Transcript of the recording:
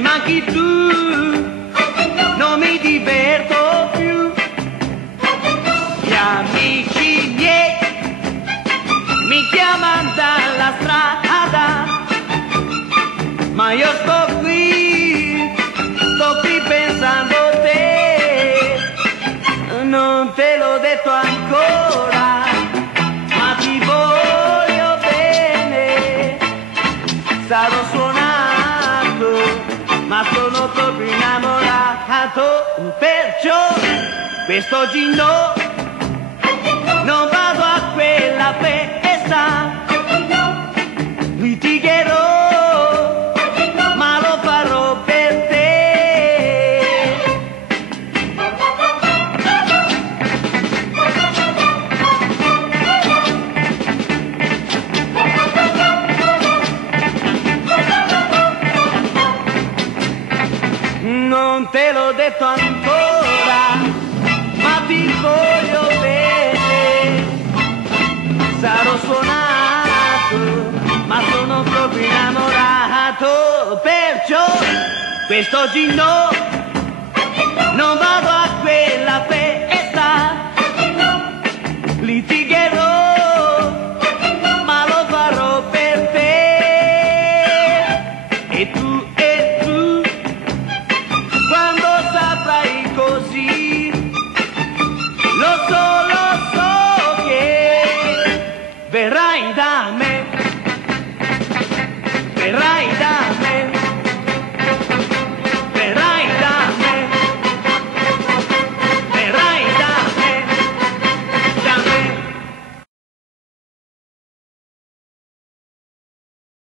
se manchi tu non mi diverto più. Gli amici miei mi chiamano dalla strada, ma io sto qui pensando a te. Non te l'ho detto ancora, ma ti voglio bene. Sarò suonato, ma sono proprio innamorato. Perciò quest'oggi no, non vado a quella festa. Litigherò, ma lo farò per te. Non te l'ho detto ancora, ma ti voglio bene. Sarò suonato, ma sono proprio innamorato. Perciò quest'oggi no, non vado a